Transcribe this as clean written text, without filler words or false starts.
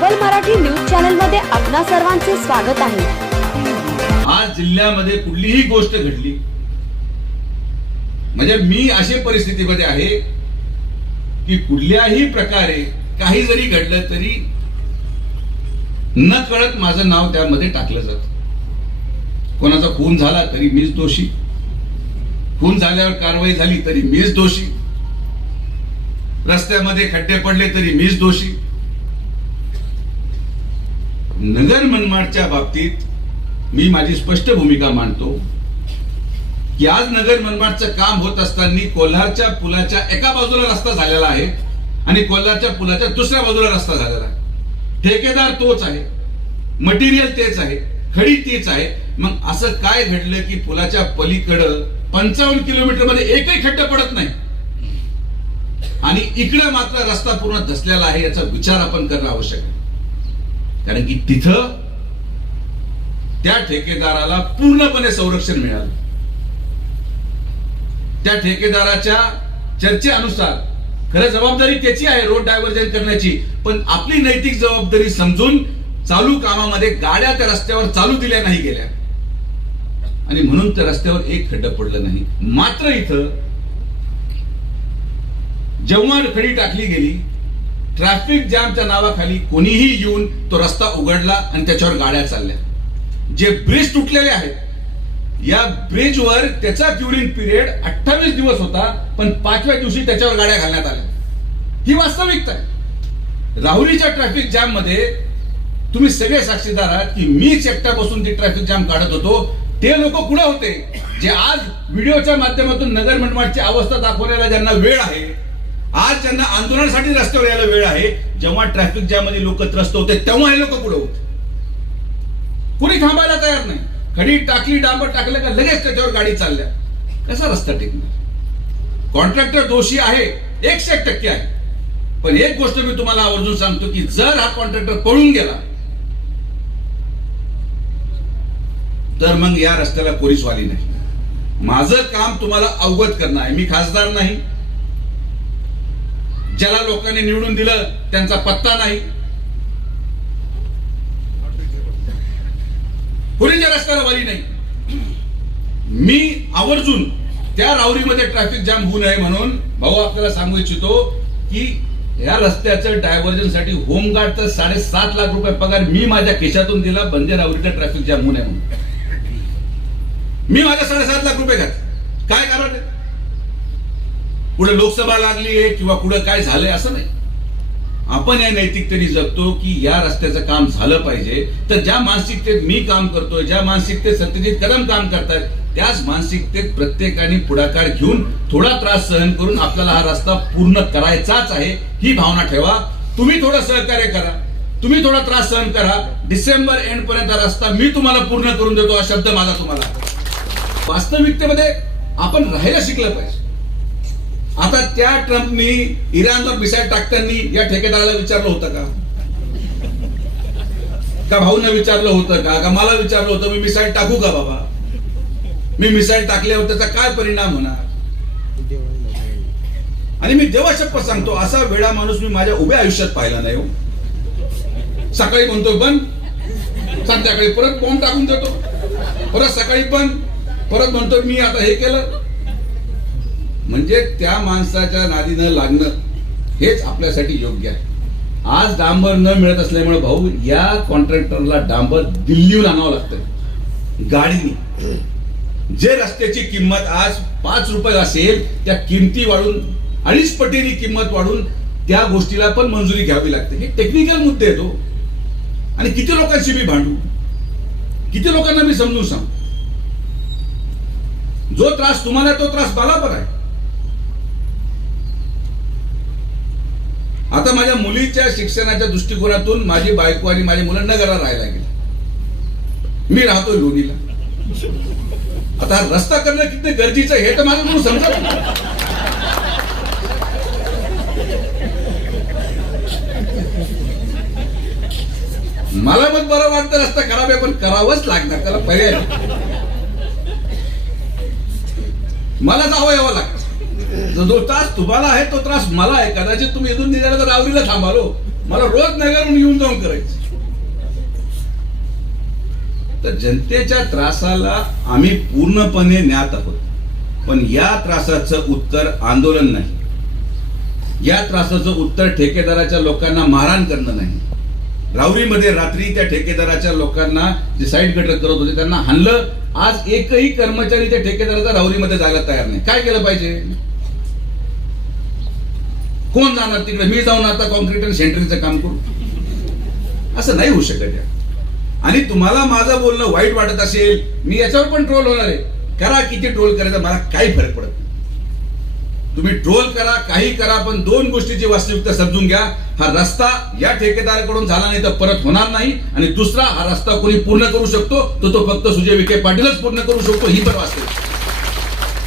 सबल Marathi news channel मध्ये आपणा सर्वांचे स्वागत आहे। आज जिल्ह्यामध्ये कुठलीही गोष्ट घडली म्हणजे मी अशा परिस्थितीमध्ये आहे की कुठल्याही प्रकारे काही जरी घडलं तरी न कळत माझं नाव त्यामध्ये टाकलं जातं। कोणाचा खून झाला तरी मीच दोषी, खून झाल्यावर कारवाई झाली तरी मीच दोषी, रस्त्यामध्ये खड्डे पडले तरी मीच दोषी। नगर मनमाडच्या बाबतीत मी माझी स्पष्ट भूमिका मांडतो की आज नगर मनमाडचं काम होत असताना कोल्हारच्या पुलाच्या एका बाजूला रस्ता झालेला आहे आणि कोल्हारच्या पुलाच्या दुसऱ्या बाजूला रस्ता झालेला आहे। ठेकेदार तोच आहे, मटेरियल तेच आहे, खडी तीच आहे। मग असं काय घडलं की पुलाच्या पलीकडं 55 किलोमीटर मध्ये एकही खड्डा पडत नाही आणि इकडे मात्र रस्ता पूर्ण धसलेला आहे? याचा विचार आपण करणं आवश्यक आहे, कारण की तिथं त्या ठेकेदाराला पूर्णपणे संरक्षण मिळालं। त्या ठेकेदाराच्या चर्चेनुसार खरं जबाबदारी त्याची आहे रोड डायव्हर्जन करण्याची, पण आपली नैतिक जबाबदारी समजून चालू कामामध्ये गाड्या त्या रस्त्यावर चालू दिल्या नाही गेल्या आणि म्हणून त्या रस्त्यावर एक खड्डा पडलं नाही। मात्र इथं जेव्हा खडी टाकली गेली, ट्रॅफिक जॅमच्या नावाखाली कोणीही येऊन तो रस्ता उघडला आणि त्याच्यावर गाड्या चालल्या। जे ब्रिज तुटलेले आहेत, या ब्रिजवर त्याचा क्युरिंग पिरियड 28 दिवस होता, पण 5व्या दिवशी त्याच्यावर गाड्या घालण्यात आल्या। ही वास्तविकता आहे। राहुरीच्या ट्रॅफिक जॅम मध्ये तुम्ही सगळे साक्षीदार आहात की मीच एकटा बसून ती ट्रॅफिक जॅम काढत होतो। ते लोक कुठे होते जे आज व्हिडिओच्या माध्यमातून नगर मनमाडची अवस्था दाखवण्याला ज्यांना वेळ आहे, आज ज्यांना आंदोलनासाठी रस्त्यावर यायला वेळ आहे, जेव्हा ट्रॅफिक जॅम मध्ये लोक त्रस्त होते तेव्हा हे लोक पुढे होते। कुणी थांबायला तयार नाही। खडी टाकली, डांबर टाकलं का लगेच त्याच्यावर गाडी चालल्या। कसा रस्ता टिकणार? कॉन्ट्रॅक्टर दोषी आहे, 100% आहे, पण एक गोष्ट मी तुम्हाला आवर्जून सांगतो की जर हा कॉन्ट्रॅक्टर पळून गेला तर मग या रस्त्याला पोलीस वाली नाही। माझं काम तुम्हाला अवगत करणं आहे। मी खासदार नाही, ज्याला लोकांनी निवडून दिलं त्यांचा पत्ता नाही, पुरीच्या रस्त्याला वाली नाही। मी आवर्जून त्या राहुरीमध्ये ट्रॅफिक जाम होऊ नये म्हणून भाऊ आपल्याला सांगू इच्छितो की या रस्त्याचं डायव्हर्जन साठी होमगार्डचा 7.5 लाख रुपये पगार मी माझ्या खिशातून दिला, बंदे राहुरीचा ट्रॅफिक जाम होऊ नये म्हणून। मी माझ्या 7.5 लाख रुपये घात काय कारण आहे? पुढे लोकसभा लागली आहे किंवा पुढे काय झालंय असं नाही। आपण या नैतिकतेने जगतो की या रस्त्याचं काम झालं पाहिजे। तर ज्या मानसिकतेत मी काम करतोय, ज्या मानसिकतेत सत्यजित कदम काम करतात, त्याच मानसिकतेत प्रत्येकाने पुढाकार घेऊन थोडा त्रास सहन करून आपल्याला हा रस्ता पूर्ण करायचाच आहे ही भावना ठेवा। तुम्ही थोडं सहकार्य करा, तुम्ही थोडा त्रास सहन करा। डिसेंबर एंड पर्यंत हा रस्ता मी तुम्हाला पूर्ण करून देतो हा शब्द माझा तुम्हाला। वास्तविकतेमध्ये आपण राहायला शिकलं पाहिजे। आता त्या ट्रम्पनी इराणवर मिसाईल टाकताना या ठेकेदाराला विचारलं होतं का भाऊंना विचारलं होतं का मला विचारलं होतं मी मिसाईल टाकू का बाबा? मी मिसाईल टाकल्यावर त्याचा काय परिणाम होणार? आणि मी देवा शपथ सांगतो असा वेडा माणूस मी माझ्या उभ्या आयुष्यात पाहिला नाही हो। सकाळी म्हणतो बंद, संध्याकाळी परत बॉम्ब टाकून देतो, परत सकाळी बंद, परत म्हणतो मी आता हे केलं। म्हणजे त्या माणसाच्या नादी न लागणं हेच आपल्यासाठी योग्य आहे। आज डांबर न मिळत असल्यामुळे भाऊ या कॉन्ट्रॅक्टरला डांबर दिल्लीहून आणावं लागतं गाडीने। जे रस्त्याची किंमत आज 5 रुपये असेल त्या किमती वाढून 2.5 पटीने किंमत वाढून त्या गोष्टीला पण मंजुरी घ्यावी लागते। हे टेक्निकल मुद्दे आहेत हो। आणि किती लोकांशी मी भांडू, किती लोकांना मी समजून सांगू? जो त्रास तुम्हाला तो त्रास मला पण आहे। आता माझ्या मुलीच्या शिक्षणाच्या दृष्टिकोनातून माझी बायको आणि माझी मुलं नगरला राहायला गेली, मी राहतोय लोणीला। आता रस्ता करणं किती गरजेचं आहे हे तर माझं म्हणून समजत नाही। मला पण बरं वाटतं रस्ता खराब आहे पण करावंच लागणार, त्याला पर्याय नाही। मला जावं यावं लागतं। जो त्रास तुम्हाला आहे तो त्रास मला आहे। कदाचित तुम्ही इथून निघाला तर राहुरीला थांबालो, मला रोज नगरहून येऊन जाऊन करायचं. तर जनतेच्या त्रासाला आम्ही पूर्णपणे ज्ञात आहोत, पण या त्रासाचं उत्तर आंदोलन नाही, या त्रासाचं उत्तर ठेकेदाराच्या लोकांना मारहाण करणं नाही. राहुरीमध्ये रात्री त्या ठेकेदाराच्या लोकांना जे साईड गटर करत होते त्यांना हाणलं. आज एकही कर्मचारी त्या ठेकेदाराचा राहुरीमध्ये जायला तयार नाही. काय केलं पाहिजे? कोण जाणार तिकडे? मी जाऊन आता कॉन्क्रीट आणि सेंटरिंगचं काम करू? असं नाही होऊ शकत. आणि तुम्हाला माझं बोलणं वाईट वाटत असेल, मी याच्यावर पण ट्रोल होणार आहे. करा, किती ट्रोल करायचा मला काही फरक पडत नाही. तुम्ही ट्रोल करा, काही करा, पण दोन गोष्टीची वास्तविकता समजून घ्या. हा रस्ता या ठेकेदाराकडून झाला नाही तर परत होणार नाही. आणि दुसरा, हा रस्ता कोणी पूर्ण करू शकतो तो फक्त सुजय विखे पाटीलच पूर्ण करू शकतो, ही पण वास्तविकता.